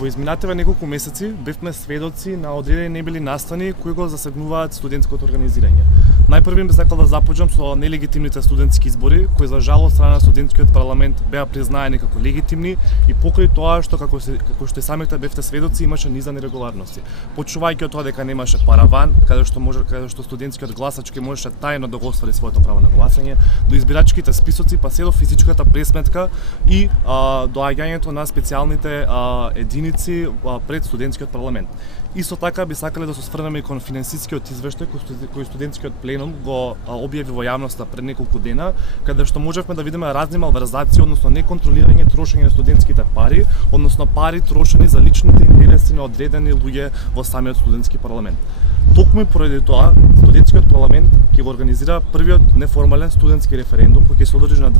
Во изминативе неколку месеци бевме сведоци на одредени небели настани кои го засегнуваат студентското организирање. Најпрви би сакал да започнам со нелегитимните студентски избори, кои за жалост страна на студентскиот парламент беа признаени како легитимни и покрај тоа што како што и самите бевте сведоци имаше низа нерегуларности. Почувајќи од тоа дека немаше параван, каде што студентскиот гласач ќе можеше тајно да го оствари своето право на гласање, до избирачките списоци, па се до физичката пресметка и доаѓањето на специјалните единици пред студентскиот парламент. Исто така би сакале да се осврнеме и кон финансискиот извештај кој студентскиот пленум го објави во јавноста пред неколку дена, каде што можевме да видиме разни малверзации, односно неконтролирање трошење на студентските пари, односно пари трошени за личните интереси на одредени луѓе во самиот студентски парламент. Токму и поради тоа, студентскиот парламент ќе го организира првиот неформален студентски референдум кој ќе се одржи на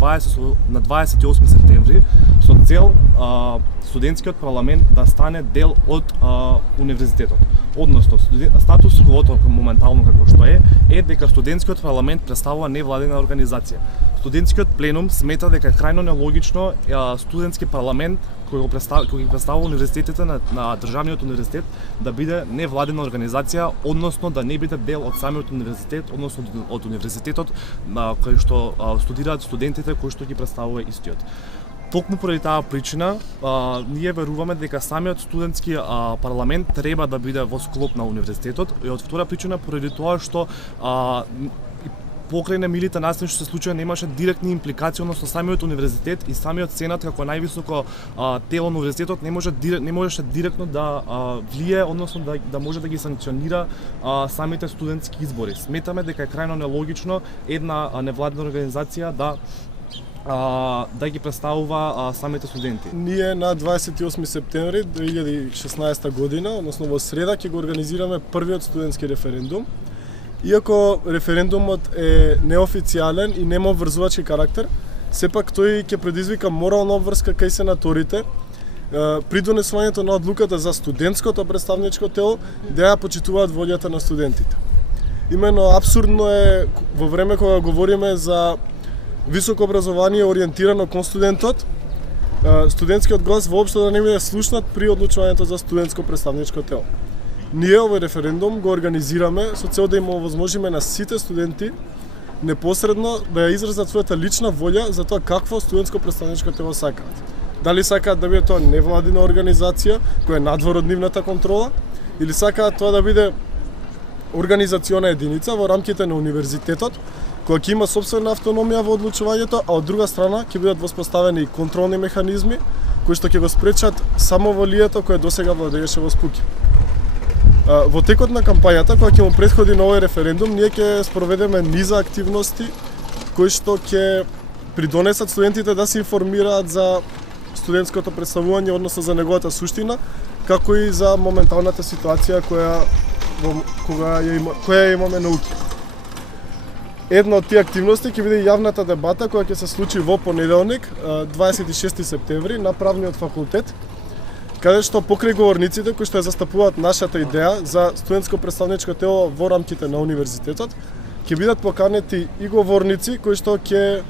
28 септември со цел студентскиот парламент да стане дел од универзитетот. Односно, статус квото моментално како што е дека студентскиот парламент представува невладина организација. Студентскиот пленум смета дека е крајно нелогично студентски парламент кој ги представува универзитетите на државниот универзитет да биде невладина организација, односно да не биде дел од самиот универзитет, односно од универзитетот кај што студираат студентите кои што ги представува истиот. Токму поради таа причина, ние веруваме дека самиот студентски парламент треба да биде во склоп на универзитетот и од втора причина поради тоа што покрај немилите настани што се случува немаше директни импликации, односно самиот универзитет и самиот сенат како највисоко тело на универзитетот не можеше директно да влие, односно да може да ги санкционира самите студентски избори. Сметаме дека е крајно нелогично една невладина организација да ги представува самите студенти. Ние на 28 септември 2016 година, односно во среда, ќе го организираме првиот студентски референдум. Иако референдумот е неофицијален и нема обврзувачки карактер, сепак тој ќе предизвика морална обврска кај сенаторите при донесувањето на одлуката за студентското представничко тело да ја почитуваат волјата на студентите. Имено апсурдно е во време кога говориме за високо образование ориентирано кон студентот, студентскиот глас воопшто да не биде слушнат при одлучувањето за студентско представничко тело. Ние овој референдум го организираме со цел да им овозможиме на сите студенти непосредно да ја изразат својата лична волја за тоа какво студентско представничко тело сакаат. Дали сакаат да биде тоа невладина организација која е надвор од нивната контрола или сакаат тоа да биде организациона единица во рамките на универзитетот која ќе има сопствена автономија во одлучувањето, а од друга страна ќе бидат воспоставени и контролни механизми кои што ќе го спречат самоволието кое досега владееше во СПУКИ. Во текот на кампањата која ќе му претходи на овој референдум, ние ќе спроведеме низа активности кои што ќе придонесат студентите да се информираат за студентското представување, односно за неговата суштина, како и за моменталната ситуација која имаме науки. Една од тие активности ќе биде јавната дебата која ќе се случи во понеделник, 26 септември, на Правниот факултет, каде што покрај говорниците кои што ја застапуваат нашата идеја за студентско представничко тело во рамките на универзитетот, ќе бидат поканети и говорници кои што ќе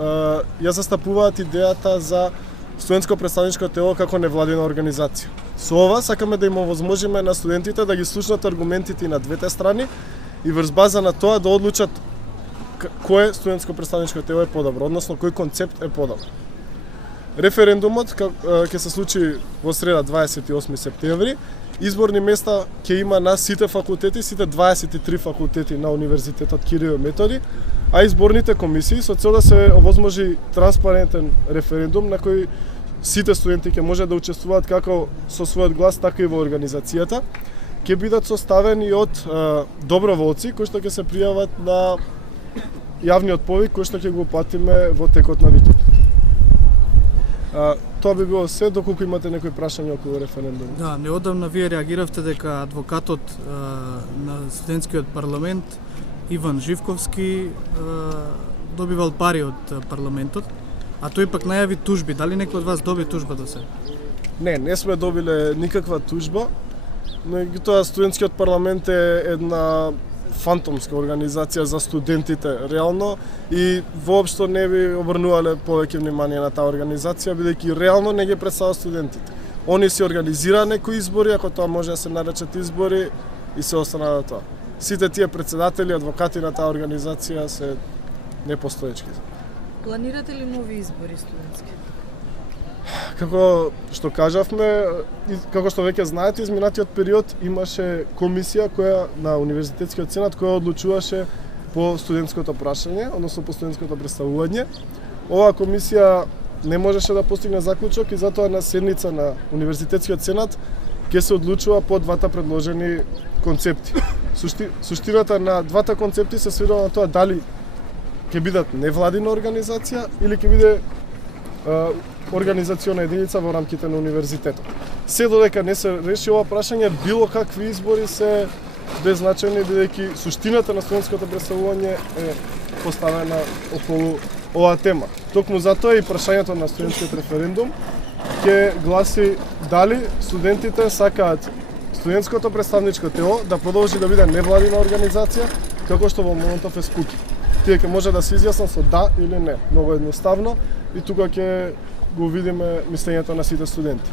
ја застапуваат идејата за студентско представничко тело како невладина организација. Со ова сакаме да им овозможиме на студентите да ги слушнат аргументите на двете страни и врз база на тоа да одлучат кое студентско представничко тело е подобро, односно кој концепт е подобар. Референдумот ќе се случи во среда 28 септември. Изборни места ќе има на сите факултети, сите 23 факултети на Универзитетот Кирил и Методи, а изборните комисии со цел да се овозможи транспарентен референдум на кој сите студенти ќе може да учествуваат како со својот глас, така и во организацијата, ќе бидат составени од доброволци кои што ќе се пријават на јавниот повик кој што ќе го платиме во текот на викенд. Тоа би било се, доколку имате некои прашања околу референдумот. Да, неодамна вие реагиравте дека адвокатот на студентскиот парламент Иван Живковски добивал пари од парламентот, а тој пак најави тужби. Дали некој од вас доби тужба до сега? Не сме добиле никаква тужба, но тоа студентскиот парламент е една фантомска организација за студентите реално и воопшто не би обрнувале повеќе внимание на таа организација бидејќи реално не ги представува студентите. Они се организира некои избори, ако тоа може да се наречат избори, и се остана на тоа. Сите тие председатели, адвокати на таа организација се непостоечки. Планирате ли нови избори студентски? Како што кажавме, како што веќе знаете, изминатиот период имаше комисија која на Универзитетскиот сенат која одлучуваше по студентското прашање, односно по студентското представување. Оваа комисија не можеше да постигне заклучок и затоа на седница на Универзитетскиот сенат ќе се одлучува по двата предложени концепти. Суштината на двата концепти се сведува на тоа дали ќе бидат невладина организација или ќе биде организациона единица во рамките на универзитетот. Се додека не се реши ова прашање, било какви избори се беззначајни, бидејќи суштината на студентското представување е поставена околу оваа тема. Токму затоа и прашањето на студентскиот референдум ќе гласи дали студентите сакаат студентското представничко тело да продолжи да биде невладина организација, како што во моментов е СКУКИ. Тие ќе може да се изјаснат со да или не. Многу едноставно и тука ќе го видиме мислењето на сите студенти.